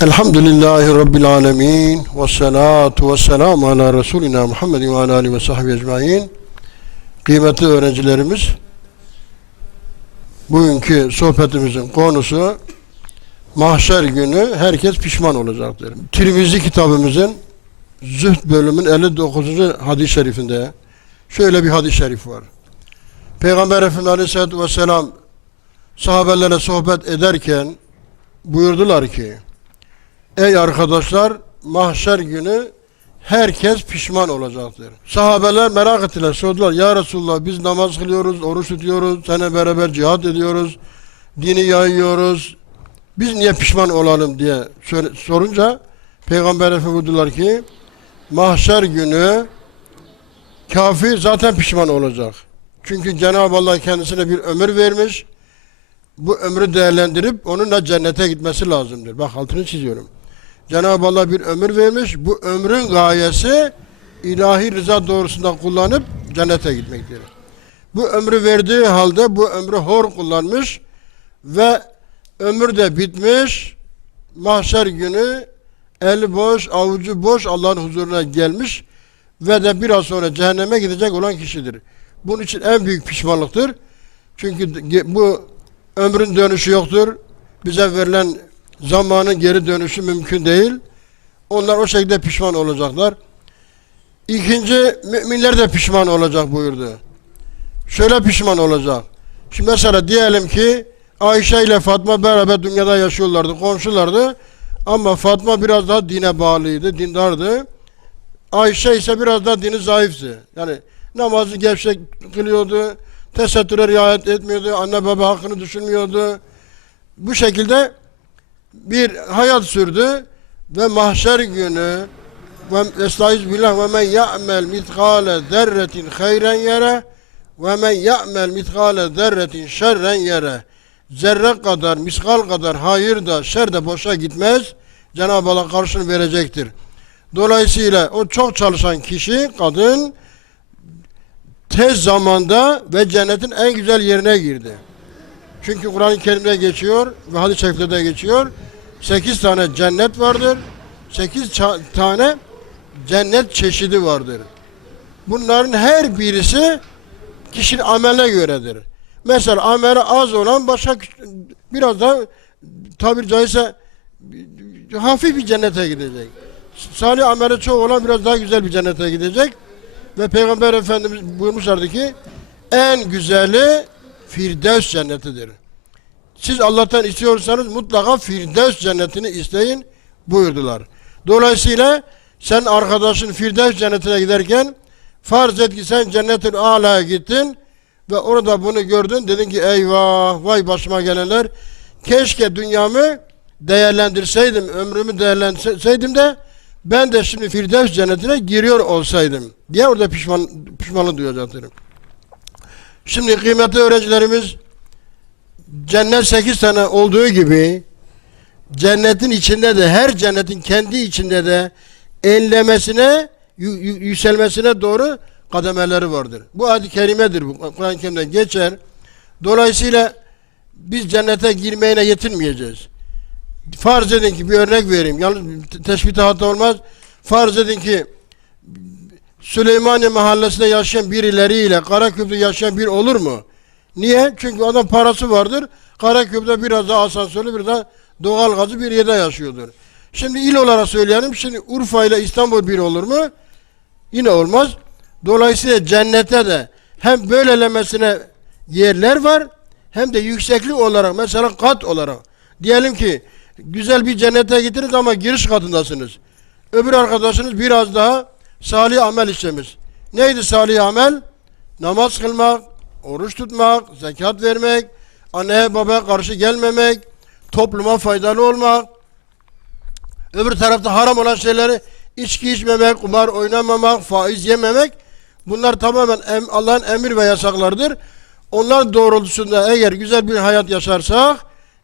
Elhamdülillahi Rabbil alemin ve salatu ve selamu ala Resulina Muhammedin ve ala alihi ve sahbihi ecmain. Kıymetli öğrencilerimiz, bugünkü sohbetimizin konusu mahşer günü herkes pişman olacaktır. Tirmizi kitabımızın Zühd bölümün 59. hadis-i şerifinde şöyle bir hadis-i şerif var. Peygamber Efendimiz Aleyhisselatü Vesselam sahabelere sohbet ederken buyurdular ki Ey arkadaşlar mahşer günü herkes pişman olacaktır. Sahabeler merak ettiler sordular ya Resulullah biz namaz kılıyoruz, oruç tutuyoruz, seninle beraber cihat ediyoruz, dini yayıyoruz. Biz niye pişman olalım diye sorunca Peygamber Efendimiz ki mahşer günü kafir zaten pişman olacak. Çünkü Cenab-ı Allah kendisine bir ömür vermiş. Bu ömrü değerlendirip onunla cennete gitmesi lazımdır. Bak altını çiziyorum. Cenab-ı Allah bir ömür vermiş. Bu ömrün gayesi ilahi rıza doğrusunda kullanıp cennete gitmektir. Bu ömrü verdiği halde bu ömrü hor kullanmış ve ömür de bitmiş. Mahşer günü eli boş, avucu boş Allah'ın huzuruna gelmiş ve de biraz sonra cehenneme gidecek olan kişidir. Bunun için en büyük pişmanlıktır. Çünkü bu ömrün dönüşü yoktur. Bize verilen zamanın geri dönüşü mümkün değil. Onlar o şekilde pişman olacaklar. İkinci, müminler de pişman olacak buyurdu. Şöyle pişman olacak. Şimdi mesela diyelim ki Ayşe ile Fatma beraber dünyada yaşıyorlardı, komşulardı. Ama Fatma biraz daha dine bağlıydı, dindardı. Ayşe ise biraz daha dini zayıftı. Yani namazı gevşek kılıyordu, tesettüre riayet etmiyordu, anne baba hakkını düşünmüyordu. Bu şekilde bir hayat sürdü ve mahşer günü ve estaiz billah ve men ya'mel mitkale zerretin hayren yere ve men ya'mel mitkale zerretin şerren yere zerre kadar, miskal kadar hayır da şer de boşa gitmez. Cenab-ı Allah karşını verecektir. Dolayısıyla o çok çalışan kişi, kadın tez zamanda ve cennetin en güzel yerine girdi. Çünkü Kur'an-ı Kerim'de geçiyor ve hadis-i şeriflerde geçiyor. Sekiz tane cennet vardır. Sekiz tane cennet çeşidi vardır. Bunların her birisi kişinin ameline göredir. Mesela ameli az olan başka biraz daha tabir caizse hafif bir cennete gidecek. Salih ameli çok olan biraz daha güzel bir cennete gidecek. Ve Peygamber Efendimiz buyurmuşlardı ki en güzeli Firdevs cennetidir. Siz Allah'tan istiyorsanız mutlaka Firdevs cennetini isteyin buyurdular. Dolayısıyla sen arkadaşın Firdevs cennetine giderken farz et ki sen cennetin alaya gittin ve orada bunu gördün dedin ki eyvah vay başıma gelenler keşke dünyamı değerlendirseydim ömrümü değerlendirseydim de ben de şimdi Firdevs cennetine giriyor olsaydım diye orada pişman pişmanlık duyacaktır. Şimdi kıymetli öğrencilerimiz cennet sekiz tane olduğu gibi cennetin içinde de her cennetin kendi içinde de enlemesine yü- yü- yükselmesine doğru kademeleri vardır. Bu ayet-i kerimedir bu. Kur'an-ı Kerim'de geçer. Dolayısıyla biz cennete girmeyene yetinmeyeceğiz. Farz edin ki bir örnek vereyim. Yalnız te- teşbihte hata olmaz. Farz edin ki Süleymaniye mahallesinde yaşayan birileriyle Karaköy'de yaşayan bir olur mu? Niye? Çünkü adam parası vardır. Karaköy'de biraz daha asansörlü, biraz daha doğal gazı bir yerde yaşıyordur. Şimdi il olarak söyleyelim. Şimdi Urfa ile İstanbul bir olur mu? Yine olmaz. Dolayısıyla cennete de hem böylelemesine yerler var hem de yükseklik olarak mesela kat olarak. Diyelim ki güzel bir cennete gittiniz ama giriş katındasınız. Öbür arkadaşınız biraz daha salih amel işlemiş. Neydi salih amel? Namaz kılmak, oruç tutmak, zekat vermek, anneye babaya karşı gelmemek, topluma faydalı olmak, öbür tarafta haram olan şeyleri içki içmemek, kumar oynamamak, faiz yememek bunlar tamamen Allah'ın emir ve yasaklardır. Onlar doğrultusunda eğer güzel bir hayat yaşarsak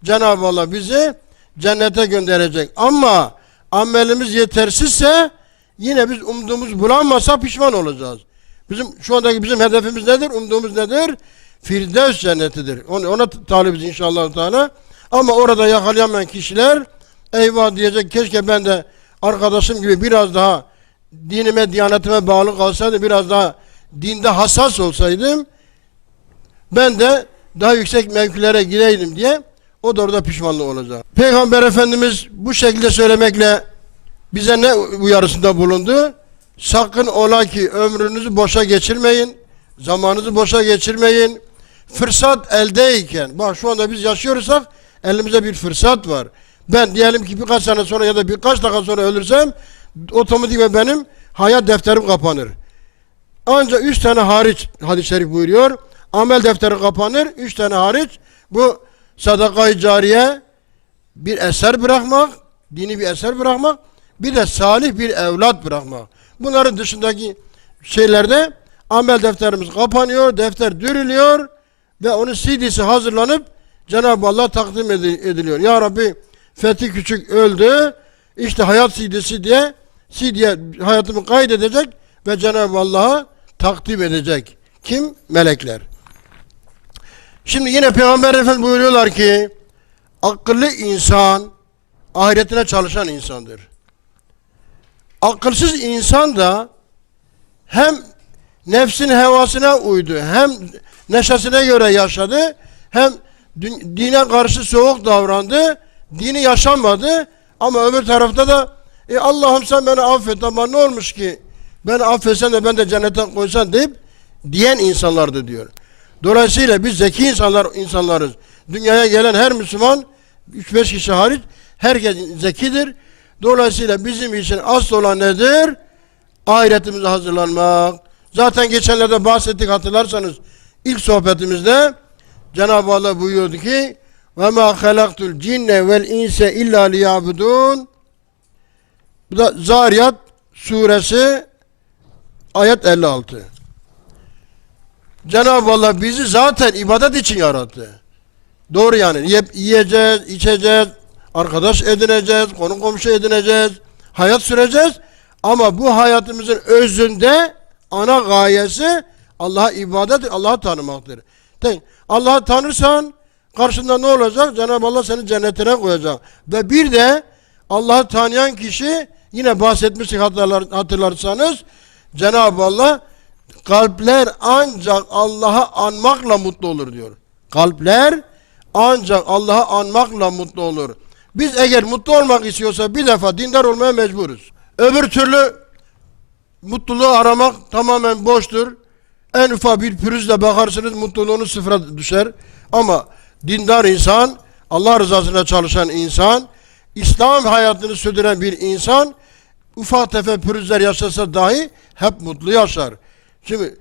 Cenab-ı Allah bizi cennete gönderecek. Ama amelimiz yetersizse yine biz umduğumuz bulamazsa pişman olacağız. Bizim şu andaki bizim hedefimiz nedir? Umduğumuz nedir? Firdevs cennetidir. Ona, ona talibiz inşallah Teala. Ama orada yakalayamayan kişiler eyvah diyecek keşke ben de arkadaşım gibi biraz daha dinime, diyanetime bağlı kalsaydım, biraz daha dinde hassas olsaydım ben de daha yüksek mevkilere gideydim diye o da orada pişmanlık olacak. Peygamber Efendimiz bu şekilde söylemekle bize ne uyarısında bulundu? Sakın ola ki ömrünüzü boşa geçirmeyin, zamanınızı boşa geçirmeyin. Fırsat eldeyken, bak şu anda biz yaşıyorsak elimizde bir fırsat var. Ben diyelim ki birkaç sene sonra ya da birkaç dakika sonra ölürsem otomatik benim hayat defterim kapanır. Ancak üç tane hariç hadis-i şerif buyuruyor. Amel defteri kapanır. Üç tane hariç. Bu sadaka-i cariye bir eser bırakmak, dini bir eser bırakmak, bir de salih bir evlat bırakmak. Bunların dışındaki şeylerde amel defterimiz kapanıyor, defter dürülüyor ve onun CD'si hazırlanıp Cenab-ı Allah takdim edi- ediliyor. Ya Rabbi Fethi Küçük öldü. İşte hayat CD'si diye CD'ye hayatımı kaydedecek ve Cenab-ı Allah'a takdim edecek. Kim? Melekler. Şimdi yine Peygamber Efendimiz buyuruyorlar ki akıllı insan ahiretine çalışan insandır. Akılsız insan da hem nefsin hevasına uydu, hem neşesine göre yaşadı, hem din- dine karşı soğuk davrandı, dini yaşamadı ama öbür tarafta da e Allah'ım sen beni affet ama ne olmuş ki beni affetsen de ben de cennete koysan deyip diyen insanlardı diyor. Dolayısıyla biz zeki insanlar insanlarız. Dünyaya gelen her Müslüman 3-5 kişi hariç herkes zekidir. Dolayısıyla bizim için asıl olan nedir? Ahiretimize hazırlanmak. Zaten geçenlerde bahsettik hatırlarsanız ilk sohbetimizde Cenab-ı Allah buyuruyordu ki ve ma halaktul cinne vel inse illa liyabudun bu da Zariyat suresi ayet 56. Cenab-ı Allah bizi zaten ibadet için yarattı. Doğru yani. Yiyeceğiz, içeceğiz, arkadaş edineceğiz, konu komşu edineceğiz, hayat süreceğiz. Ama bu hayatımızın özünde ana gayesi Allah'a ibadet, Allah'ı tanımaktır. Allah'ı tanırsan karşında ne olacak? Cenab-ı Allah seni cennetine koyacak. Ve bir de Allah'ı tanıyan kişi yine bahsetmiştik hatırlar, hatırlarsanız Cenab-ı Allah kalpler ancak Allah'ı anmakla mutlu olur diyor. Kalpler ancak Allah'ı anmakla mutlu olur. Biz eğer mutlu olmak istiyorsa bir defa dindar olmaya mecburuz. Öbür türlü mutluluğu aramak tamamen boştur. En ufak bir pürüzle bakarsınız mutluluğunuz sıfıra düşer. Ama dindar insan, Allah rızasına çalışan insan, İslam hayatını sürdüren bir insan ufak tefek pürüzler yaşasa dahi hep mutlu yaşar. Şimdi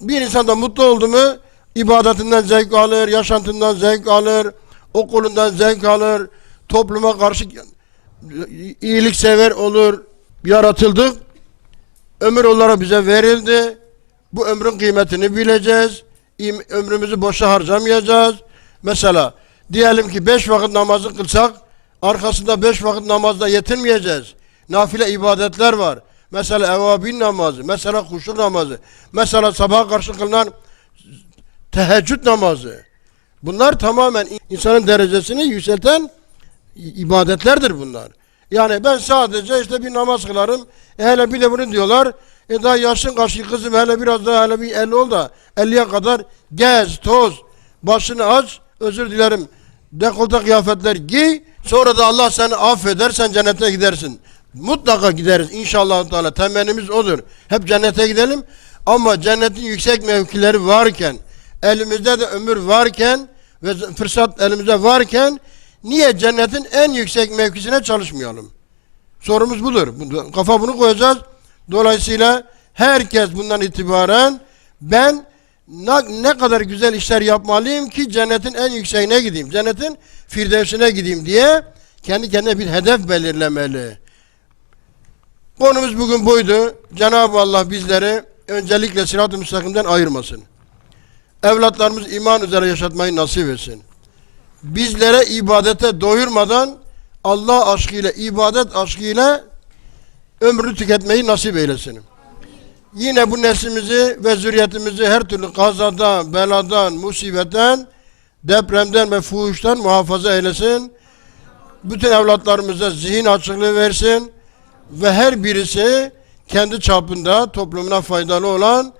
bir insan da mutlu oldu mu ibadetinden zevk alır, yaşantından zevk alır, okulundan zevk alır, topluma karşı iyilik sever olur. Yaratıldık. Ömür olarak bize verildi. Bu ömrün kıymetini bileceğiz. Ömrümüzü boşa harcamayacağız. Mesela diyelim ki beş vakit namazı kılsak arkasında beş vakit namazda yetinmeyeceğiz. Nafile ibadetler var. Mesela evabin namazı, mesela kuşluk namazı, mesela sabah karşı kılınan teheccüd namazı. Bunlar tamamen insanın derecesini yükselten ibadetlerdir bunlar. Yani ben sadece işte bir namaz kılarım. E hele bir de bunu diyorlar. E daha yaşın kaçtı kızım hele biraz daha hele bir 50 ol da 50'ye kadar gez, toz, başını aç, özür dilerim. Dekolte kıyafetler giy. Sonra da Allah seni affeder, sen cennete gidersin. Mutlaka gideriz inşallah Teala. Temennimiz odur. Hep cennete gidelim. Ama cennetin yüksek mevkileri varken, elimizde de ömür varken ve fırsat elimizde varken niye cennetin en yüksek mevkisine çalışmayalım? Sorumuz budur. Bu- Kafa bunu koyacağız. Dolayısıyla herkes bundan itibaren ben ne, kadar güzel işler yapmalıyım ki cennetin en yükseğine gideyim. Cennetin firdevsine gideyim diye kendi kendine bir hedef belirlemeli. Konumuz bugün buydu. Cenab-ı Allah bizleri öncelikle sırat-ı müstakimden ayırmasın. Evlatlarımız iman üzere yaşatmayı nasip etsin. Bizlere ibadete doyurmadan Allah aşkıyla, ibadet aşkıyla ömrünü tüketmeyi nasip eylesin. Yine bu neslimizi ve zürriyetimizi her türlü kazadan, beladan, musibetten, depremden ve fuhuştan muhafaza eylesin. Bütün evlatlarımıza zihin açıklığı versin ve her birisi kendi çapında toplumuna faydalı olan,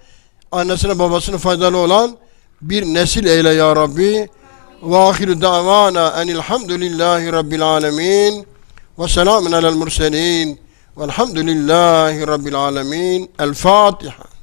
annesine babasına faydalı olan bir nesil eyle ya Rabbi. Ve ahiru davana enilhamdülillahi rabbil alemin ve selamun alel murselin velhamdülillahi rabbil alemin. El Fatiha.